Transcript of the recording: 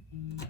Mm-hmm.